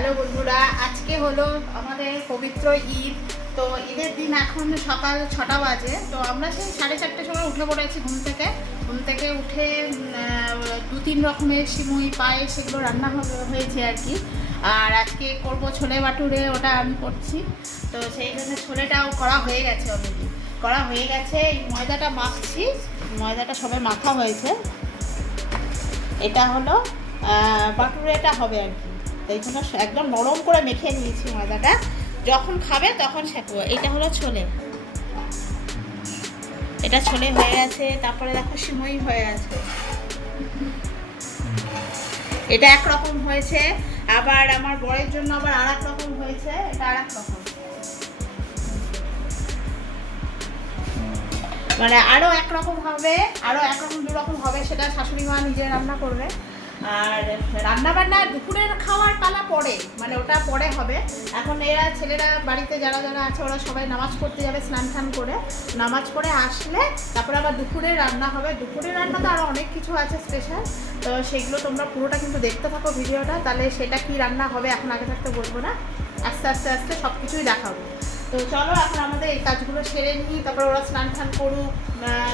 Hello বন্ধুরা, আজকে হলো আমাদের পবিত্র ঈদ। তো ঈদের দিন এখন সকাল ছটা বাজে। তো আমরা সেই সাড়ে চারটের সময় উঠে পড়েছি ঘুম থেকে। ঘুম থেকে উঠে দু তিন রকমের সিমুই পায়ে সেগুলো রান্না হয়েছে আর কি। আর আজকে করব ছোলে বাটুরে ওটা আমি করছি। তো সেই জন্য ছোলেটাও করা হয়ে গেছে অলরেডি করা হয়ে গেছে, এই ময়দাটা মাখছি। ময়দাটা সবে মাখা হয়েছে। এটা হলো বাটুরেটা হবে আর কি। তো এই জন্য একদম নরম করে মেখে নিয়েছি ময়দাটা। যখন খাবে তখন শেখবো এটা হলো ছোলে। এটা ছোলে হয়ে গেছে, তারপরে দেখো সিমই হয়ে আছে। এটা একরকম হয়েছে। আবার আমার বরের জন্য আবার আর রকম হয়েছে। এটা আর রকম মানে আরও একরকম হবে আরও একরকম দু রকম হবে, সেটা শাশুড়ি মা নিজে রান্না করবে। আর রান্না বান্না দুপুরের খাওয়ার পরে মানে ওটা পরে হবে। এখন এরা ছেলেরা বাড়িতে যারা যারা আছে, ওরা সবাই নামাজ পড়তে যাবে স্নান টান করে। নামাজ পড়ে আসলে তারপরে আবার দুপুরে রান্না হবে। দুপুরে রান্না তো আরও অনেক কিছু আছে স্পেশাল তো সেগুলো তোমরা পুরোটা কিন্তু দেখতে থাকো ভিডিওটা। তাহলে সেটা কি রান্না হবে এখন আগে থাকতে বলব না। আস্তে আস্তে আস্তে সব কিছুই দেখাবো। তো চলো এখন আমাদের এই কাজগুলো সেরে নিই, তারপরে ওরা স্নান টান করুক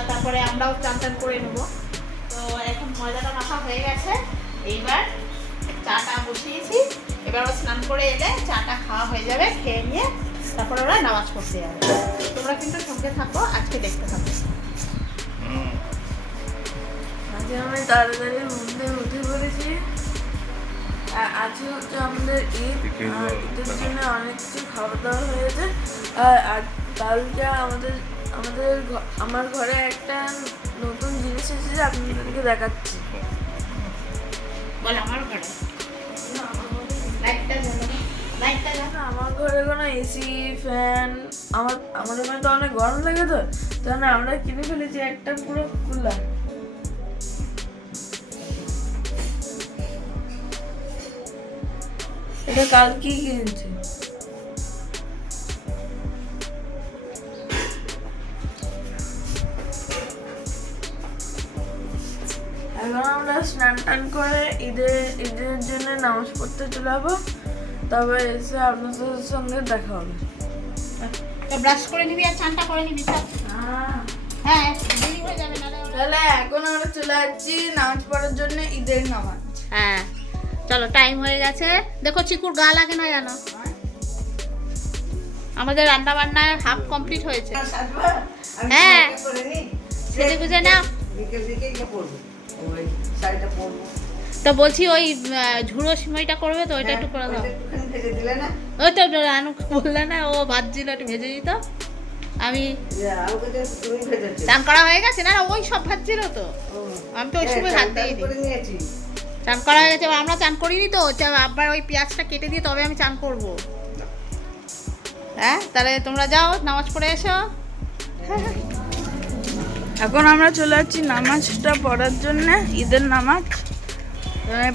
তারপরে আমরাও স্নান টান করে নেব। তো এখন ময়দাটা মাখা হয়ে গেছে। এইবার চাটা বসিয়েছি। এবার ওরা স্নান করে এলে চাটা খাওয়া হয়ে যাবে খেয়ে নিয়ে তারপর ওরা নামাজ পড়তে যাবে। তোমরা কিন্তু সঙ্গে থাকো আজকে দেখতে থাকো। আজকে আমি তাড়াতাড়ি মধ্যে উঠে পড়েছি। আর আজকে হচ্ছে আমাদের ঈদ ঈদের জন্য অনেক কিছু খাওয়া দাওয়া হয়েছে। আর আর কালকে আমাদের আমাদের ঘ- আমার ঘরে একটা নতুন জিনিস এসেছে আপনাদেরকে দেখাচ্ছি। বল আমার ঘরে? আমার ঘরে কোনো এসি ফ্যান আমার, আমাদের ঘরে তো অনেক গরম লাগে তো। তাহলে আমরা কিনে ফেলেছি একটা পুরো কুলার। এটা কাল কি কিনেছি। স্নান টান করে ঈদের ঈদের জন্য নামাজ পড়তে চলে যাব। তবে এসে আপনাদের সঙ্গে দেখা হবে। ব্রাশ করে নিবি আর চানটা করে নিবি হ্যাঁ। হয়ে তাহলে এখন আমরা চলে যাচ্ছি নামাজ পড়ার জন্য ঈদের নামাজ। হ্যাঁ চলো টাইম হয়ে গেছে। দেখো চিকুর গা লাগে না জানো? আমাদের রান্না বান্না হাফ কমপ্লিট হয়েছে হ্যাঁ। সেজে গুজে না ওই শাড়িটা পরবো। তো বলছি ওই ঝুড়ো সিমইটা করবে তো ওইটা একটু করে দাও। ভেজে দিলে না? ওই তো রানু বললে না ও ভাজছিল একটু ভেজে দিত। আমি চান করা হয়ে গেছে? না ওই সব ভাজছিল তো। আমি তো ওই হ্যাঁ, সময় হাত করে নিয়েছি। চান করা হয়ে গেছে আমরা চান করিনি তো আবার ওই পেঁয়াজটা কেটে দিয়ে তবে আমি চান করব। হ্যাঁ তাহলে তোমরা যাও নামাজ পড়ে এসো। এখন আমরা চলে যাচ্ছি নামাজটা পড়ার জন্য ঈদের নামাজ।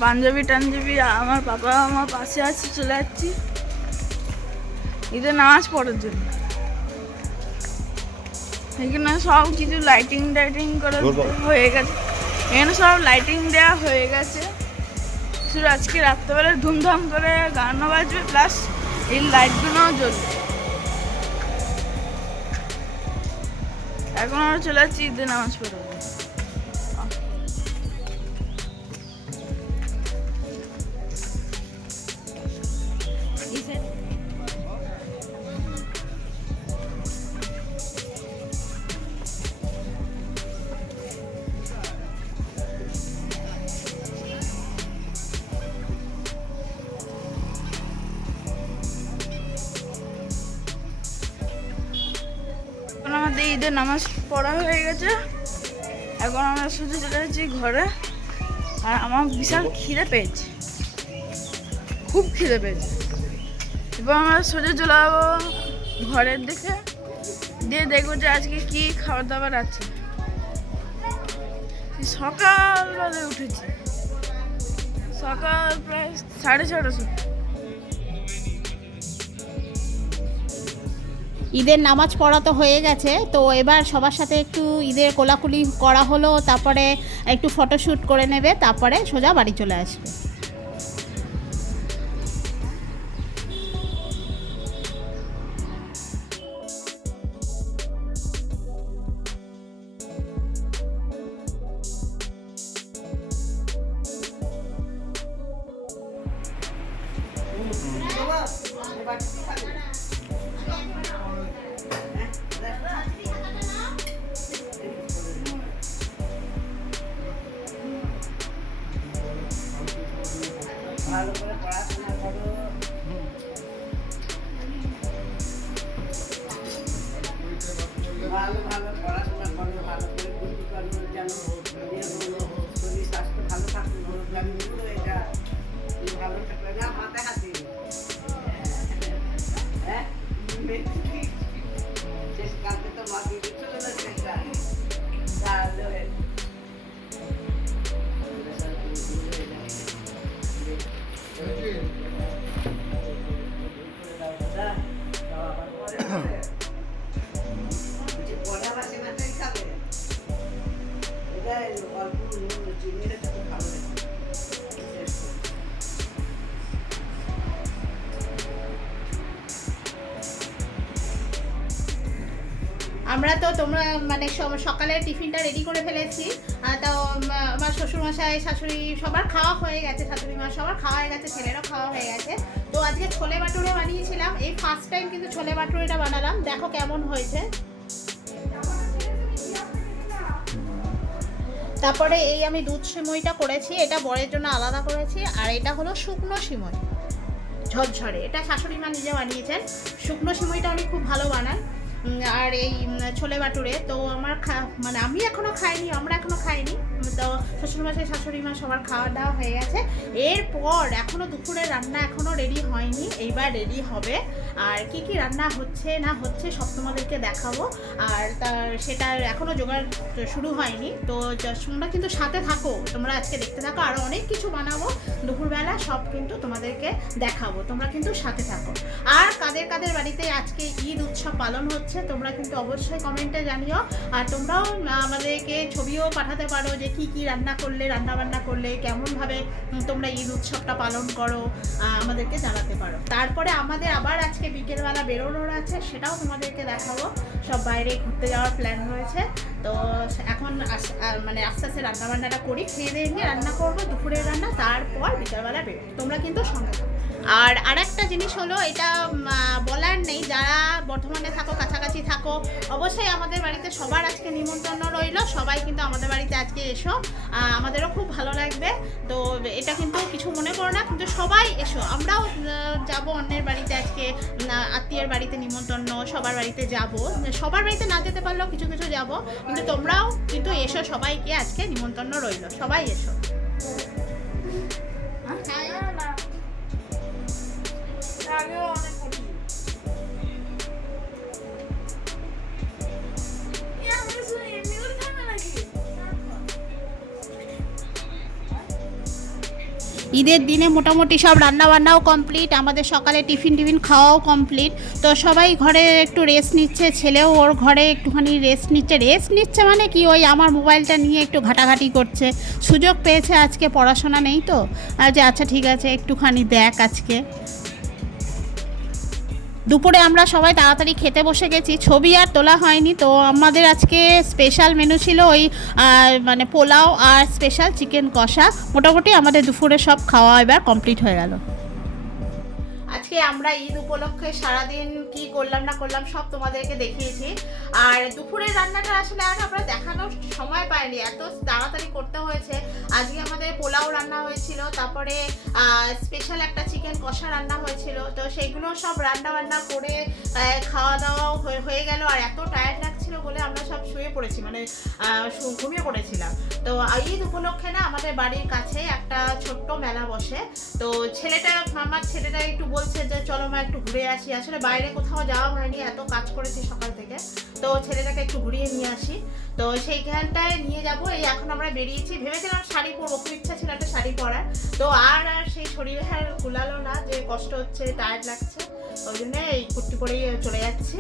পাঞ্জাবি টাঞ্জাবি আমার বাবা আমার পাশে আছে চলে যাচ্ছি ঈদের নামাজ পড়ার জন্য। এখানে সব কিছু লাইটিং টাইটিং করে হয়ে গেছে। এখানে সব লাইটিং দেওয়া হয়ে গেছে। শুধু আজকে রাত্রেবেলা ধুমধাম করে গানও বাজবে প্লাস এই লাইটগুলোও জ্বলবে। এখন আমরা চলে যাচ্ছি ঈদের নামাজ পড়তে। আমাদের ঈদের নামাজ পড়া হয়ে গেছে। এখন আমরা শুধু চলে যাচ্ছি ঘরে। আর আমার বিশাল খিদে পেয়েছে। খুব খিদে পেয়েছে। এবার আমরা সোজা চলে যাব ঘরের দিকে। দিয়ে দেখব যে আজকে কি খাবার দাবার আছে। সকালবেলায় উঠেছি। সকাল প্রায় সাড়ে ছটার সময়। ঈদের নামাজ পড়া তো হয়ে গেছে, তো এবার সবার সাথে একটু ঈদের কোলাকুলি করা হলো, তারপরে একটু ফটোশ্যুট করে নেবে, তারপরে সোজা বাড়ি চলে আসবে। মানে সকালে টিফিনটা রেডি করে ফেলেছি। তো আমার শ্বশুরমশাই শাশুড়ি সবার খাওয়া হয়ে গেছে শাশুড়ি মা সবার খাওয়া হয়ে গেছে ছেলেরও খাওয়া হয়ে গেছে। তো আজকে ছোলে বাটুরে বানিয়েছিলাম। এই ফার্স্ট টাইম কিন্তু ছোলে বাটুরেটা বানালাম। দেখো কেমন হয়েছে। তারপরে এই আমি দুধ সিমইটা করেছি। এটা বরের জন্য আলাদা করেছি। আর এটা হলো শুকনো সিমই। ঝরঝরে। এটা শাশুড়ি মা নিজে বানিয়েছেন। শুকনো সিমইটা উনি খুব ভালো উম, আর এই ছোলে বাটুরে তো আমার মানে আমি এখনও খাইনি, আমরা এখনও খাইনি। তো শ্বশুরমশাই, শাশুড়ি মা সবার খাওয়া দাওয়া হয়ে গেছে। এরপর এখনও দুপুরে রান্না এখনও রেডি হয়নি, এইবার রেডি হবে। আর কি কি রান্না হচ্ছে না হচ্ছে সব তোমাদেরকে দেখাবো। আর তার, সেটা এখনও জোগাড় শুরু হয়নি। তো তোমরা কিন্তু সাথে থাকো, তোমরা আজকে দেখতে থাকো। আরও অনেক কিছু বানাবো। দুপুরবেলা সব কিন্তু তোমাদেরকে দেখাবো, তোমরা কিন্তু সাথে থাকো। আর কাদের কাদের বাড়িতে আজকে ঈদ উৎসব পালন হচ্ছে তোমরা কিন্তু অবশ্যই কমেন্টে জানিও। আর তোমরাও আমাদেরকে ছবিও পাঠাতে পারো যে কি কি রান্না করলে রান্না বান্না করলে, কেমনভাবে তোমরা ঈদ উৎসবটা পালন করো আমাদেরকে জানাতে পারো। তারপরে আমাদের আবার আজকে বিকেলবেলা বেরোনোর আছে, সেটাও তোমাদেরকে দেখাবো। সব বাইরে ঘুরতে যাওয়ার প্ল্যান রয়েছে। তো এখন মানে আস্তে আস্তে রান্না বান্নাটা করি, খেয়ে দিয়ে নিয়ে রান্না করব, দুপুরের রান্না, তারপর বিকেলবেলা বেরো তোমরা কিন্তু সঙ্গে। আর আরেকটা জিনিস হলো, এটা বলার নেই, যারা বর্ধমানে থাকো, কাছাকাছি থাকো, অবশ্যই আমাদের বাড়িতে সবার আজকে নিমন্ত্রণ রইল। সবাই কিন্তু আমাদের বাড়িতে আজকে এসো। আমাদেরও খুব ভালো লাগবে। তো এটা কিন্তু কিছু মনে করো না, কিন্তু সবাই এসো। আমরাও যাব অন্যের বাড়িতে আজকে আত্মীয়ের বাড়িতে নিমন্ত্রণ, সবার বাড়িতে যাব। সবার বাড়িতে না যেতে পারলেও কিছু কিছু যাব, কিন্তু তোমরাও কিন্তু এসো সবাইকে আজকে নিমন্ত্রণ রইল। সবাই এসো। ঈদের দিনে মোটামুটি সব রান্নাবান্নাও কমপ্লিট আমাদের সকালে টিফিন টিফিন খাওয়াও কমপ্লিট তো সবাই ঘরে একটু রেস্ট নিচ্ছে, ছেলেও ওর ঘরে একটুখানি রেস্ট নিচ্ছে। রেস্ট নিচ্ছে মানে কি? ওই আমার মোবাইলটা নিয়ে একটু ঘাটাঘাটি করছে। সুযোগ পেয়েছে আজকে পড়াশোনা নেই তো? আর যে আচ্ছা ঠিক আছে, একটুখানি দেখ আজকে। দুপুরে আমরা সবাই তাড়াতাড়ি খেতে বসে গেছি। ছবি আর তোলা হয়নি, তো আমাদের আজকে স্পেশাল মেনু ছিল ওই মানে পোলাও আর স্পেশাল চিকেন কষা। মোটামুটি আমাদের দুপুরে সব খাওয়া এবার কমপ্লিট হয়ে গেল। আজকে আমরা ঈদ উপলক্ষে সারাদিন কি করলাম না করলাম সব তোমাদেরকে দেখিয়েছি। আর দুপুরের রান্নাটা আসলে আর আমরা দেখানোর সময় পাইনি, এত তাড়াতাড়ি করতে হয়েছে। আজকে আমাদের পোলাও রান্না হয়েছিল, তারপরে স্পেশাল একটা চিকেন কষা রান্না হয়েছিল। তো সেগুলো সব রান্না বান্না করে খাওয়া দাওয়াও হয়ে- গেল। আর এত টায়ার্ড লাগছিল বলে আমরা সব শুয়ে পড়েছি মানে ঘুমিয়ে পড়েছিলাম। তো ঈদ উপলক্ষে না আমাদের বাড়ির কাছে একটা ছোট্ট মেলা বসে। তো ছেলেটা আমার ছেলেটা একটু বলছে যে, চলো মা একটু ঘুরে আসি। আসলে বাইরে কোথাও যাওয়া হয়নি, এত কাজ করেছি সকাল থেকে। তো ছেলেটাকে একটু ঘুরিয়ে নিয়ে আসি। তো সেইখানটায় নিয়ে যাব, এই এখন আমরা বেরিয়েছি। ভেবেছিলাম শাড়ি পরবো, খুব ইচ্ছা ছিল একটা শাড়ি পরার। তো আর আর সেই শরীরে আর কুলালো না, যে কষ্ট হচ্ছে টায়ার্ড লাগছে। ওই জন্য এই কুর্তি পরেই চলে যাচ্ছি।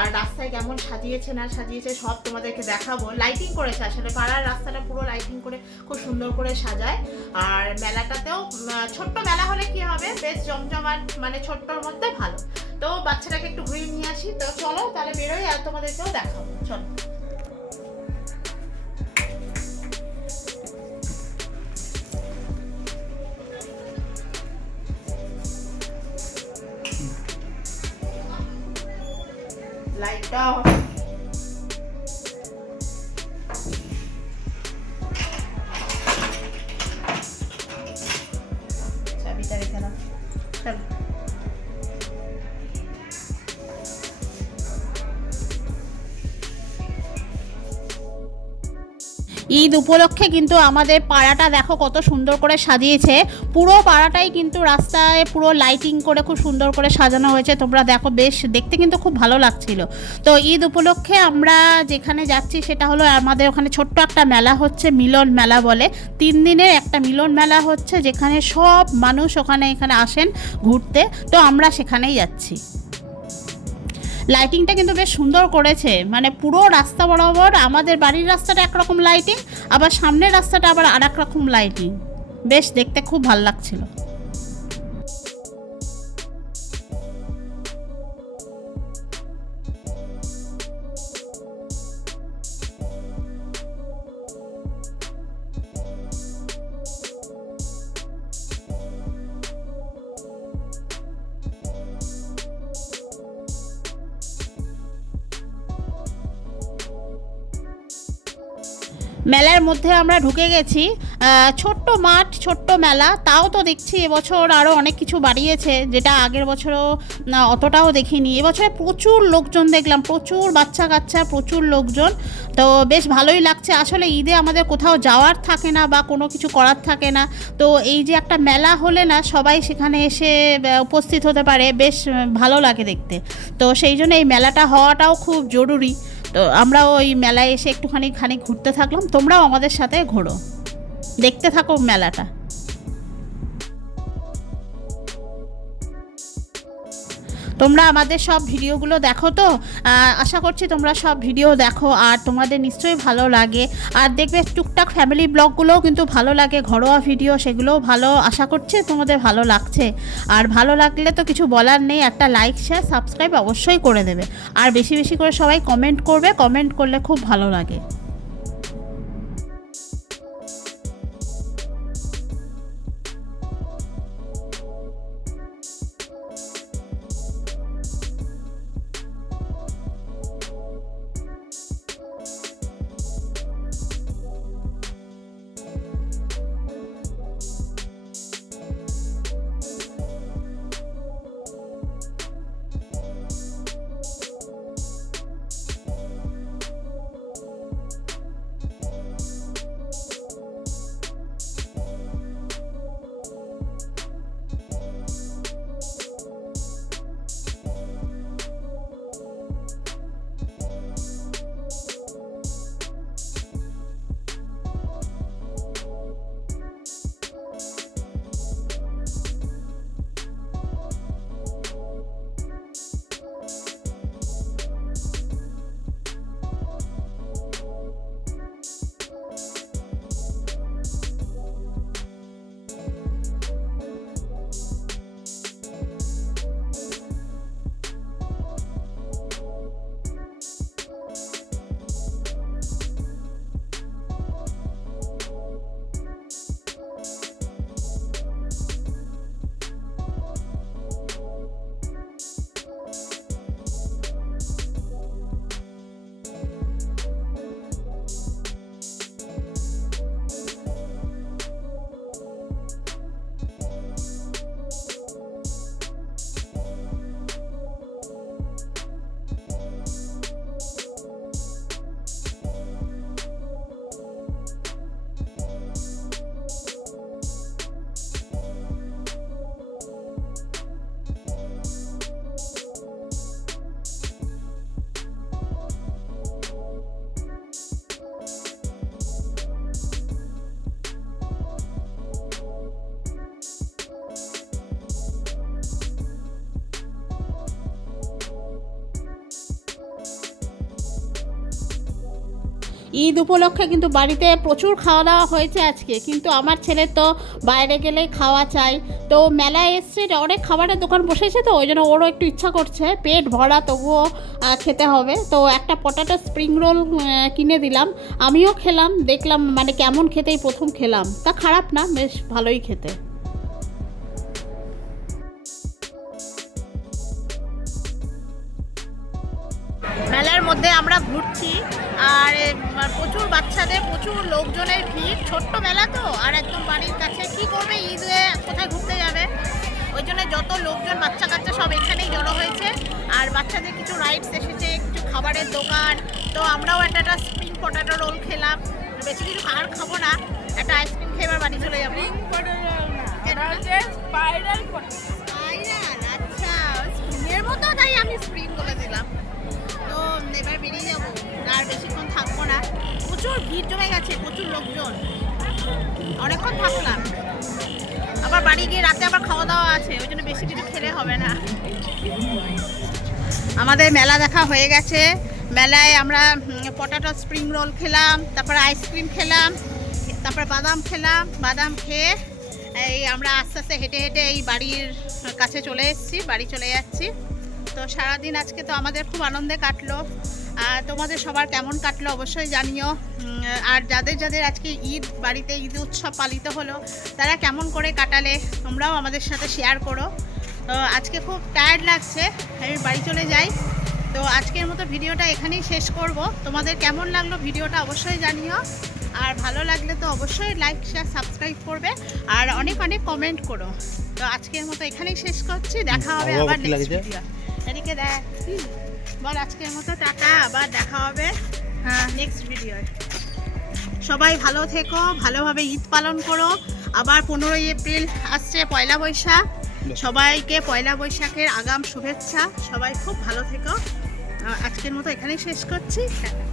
আর রাস্তায় কেমন সাজিয়েছে, না সাজিয়েছে, সব তোমাদেরকে দেখাবো। লাইটিং করেছে, আসলে পাড়ার রাস্তাটা পুরো লাইটিং করে খুব সুন্দর করে সাজায়। আর মেলাটাতেও ছোট্ট মেলা হলে কি হবে? বেশ জমজমাট মানে ছোট্টর মধ্যে ভালো। তো বাচ্চাটাকে একটু ঘুরিয়ে নিয়ে আসি। তো চলো, তাহলে বেরোই আর তোমাদেরকেও দেখাবো। চলো। লাইটটা ঈদ উপলক্ষে কিন্তু আমাদের পাড়াটা দেখো কত সুন্দর করে সাজিয়েছে। পুরো পাড়াটাই কিন্তু রাস্তায় পুরো লাইটিং করে খুব সুন্দর করে সাজানো হয়েছে। তোমরা দেখো বেশ, দেখতে কিন্তু খুব ভালো লাগছিল। তো ঈদ উপলক্ষে আমরা যেখানে যাচ্ছি সেটা হলো আমাদের ওখানে ছোট্ট একটা মেলা হচ্ছে মিলন মেলা বলে। তিন দিনের একটা মিলন মেলা হচ্ছে যেখানে সব মানুষ ওখানে এখানে আসেন ঘুরতে। তো আমরা সেখানেই যাচ্ছি। লাইটিংটা কিন্তু বেশ সুন্দর করেছে। মানে পুরো রাস্তা বরাবর আমাদের বাড়ির রাস্তাটা একরকম লাইটিং আবার সামনের রাস্তাটা আবার আর রকম লাইটিং বেশ দেখতে খুব ভালো লাগছিল। মেলার মধ্যে আমরা ঢুকে গেছি। ছোট্ট মাঠ, ছোট্ট মেলা, তাও তো দেখছি এবছর আরও অনেক কিছু বাড়িয়েছে, যেটা আগের বছরও অতটাও দেখিনি। এবছরে প্রচুর লোকজন দেখলাম, প্রচুর বাচ্চা কাচ্চা প্রচুর লোকজন। তো বেশ ভালোই লাগছে। আসলে ঈদে আমাদের কোথাও যাওয়ার থাকে না বা কোনো কিছু করার থাকে না। তো এই যে একটা মেলা হলে না, সবাই সেখানে এসে উপস্থিত হতে পারে। বেশ ভালো লাগে দেখতে। তো সেই জন্য এই মেলাটা হওয়াটাও খুব জরুরি। তো আমরা ওই মেলায় এসে একটুখানি খানি ঘুরতে থাকলাম। তোমরাও আমাদের সাথে ঘোরো। দেখতে থাকো মেলাটা। তোমরা আমাদের সব ভিডিওগুলো দেখো তো? আশা করছি তোমরা সব ভিডিও দেখো আর তোমাদের নিশ্চয়ই ভালো লাগে। আর দেখবে টুকটাক ফ্যামিলি ব্লগগুলোও কিন্তু ভালো লাগে, ঘরোয়া ভিডিও সেগুলোও ভালো। আশা করছি তোমাদের ভালো লাগছে। আর ভালো লাগলে তো কিছু বলার নেই, একটা লাইক শেয়ার সাবস্ক্রাইব অবশ্যই করে দেবে। আর বেশি বেশি করে সবাই কমেন্ট করবে কমেন্ট করলে খুব ভালো লাগে। ঈদ উপলক্ষে কিন্তু বাড়িতে প্রচুর খাওয়া দাওয়া হয়েছে আজকে। কিন্তু আমার ছেলে তো বাইরে গেলেই খাওয়া চাই। তো মেলায় এসছে অনেক খাবারের দোকান বসেছে তো, ওই জন্য ওরও একটু ইচ্ছা করছে। পেট ভরা তবুও খেতে হবে। তো একটা পটাটো স্প্রিং রোল কিনে দিলাম। আমিও খেলাম, দেখলাম মানে কেমন খেতেই প্রথম খেলাম। তা খারাপ না, বেশ ভালোই খেতে। মেলার মধ্যে আমরা ঘুরছি আর প্রচুর বাচ্চাদের প্রচুর লোকজনের ভিড়। ছোট্ট মেলা তো আর একদম বাড়ির কাছে কি করবে ঈদে? কোথায় ঘুরতে যাবে? ওই জন্য যত লোকজন বাচ্চা কাচ্চা সব এখানেই জড়ো হয়েছে। আর বাচ্চাদের কিছু রাইডস এসেছে কিছু খাবারের দোকান। তো আমরাও একটা একটা স্প্রিং পটাটো রোল খেলাম। বেশি কিছু আর খাব না একটা আইসক্রিম খেয়ে এবার বাড়ি চলে যাব। এটা হচ্ছে স্পাইরাল আচ্ছা স্প্রিংয়ের মতো তাই আমি স্প্রিং বলে দিলাম। এবার বেরিয়ে যাব। আর বেশিক্ষণ থাকব না। প্রচুর ভিড় জমে গেছে, প্রচুর লোকজন। অনেকক্ষণ থাকলাম। আবার বাড়ি গিয়ে রাতে আবার খাওয়া দাওয়া আছে, ওই জন্য বেশি কিছু খেলে হবে না। আমাদের মেলা দেখা হয়ে গেছে। মেলায় আমরা পটাটো স্প্রিং রোল খেলাম, তারপরে আইসক্রিম খেলাম, তারপরে বাদাম খেলাম, বাদাম খেয়ে এই আমরা আস্তে আস্তে হেঁটে হেঁটে এই বাড়ির কাছে চলে এসেছি, বাড়ি চলে যাচ্ছি। তো সারাদিন আজকে তো আমাদের খুব আনন্দে কাটলো। আর তোমাদের সবার কেমন কাটলো অবশ্যই জানিও। আর যাদের যাদের আজকে ঈদ বাড়িতে ঈদ উৎসব পালিত হলো তারা কেমন করে কাটালে তোমরাও আমাদের সাথে শেয়ার করো। তো আজকে খুব টায়ার্ড লাগছে আমি বাড়ি চলে যাই। তো আজকের মতো ভিডিওটা এখানেই শেষ করব। তোমাদের কেমন লাগল ভিডিওটা অবশ্যই জানিও। আর ভালো লাগলে তো অবশ্যই লাইক শেয়ার সাবস্ক্রাইব করবে। আর অনেক অনেক কমেন্ট করো। তো আজকের মতো এখানেই শেষ করছি। দেখা হবে আবার নেক্সট ভিডিও এদিকে দেখ। বল আজকের মতো টাটা আবার দেখা হবে। হ্যাঁ। নেক্সট ভিডিও সবাই ভালো থেকো ভালোভাবে ঈদ পালন করো। আবার পনেরোই এপ্রিল আসছে পয়লা বৈশাখ। সবাইকে পয়লা বৈশাখের আগাম শুভেচ্ছা। সবাই খুব ভালো থেকো। আজকের মতো এখানেই শেষ করছি। টাটা।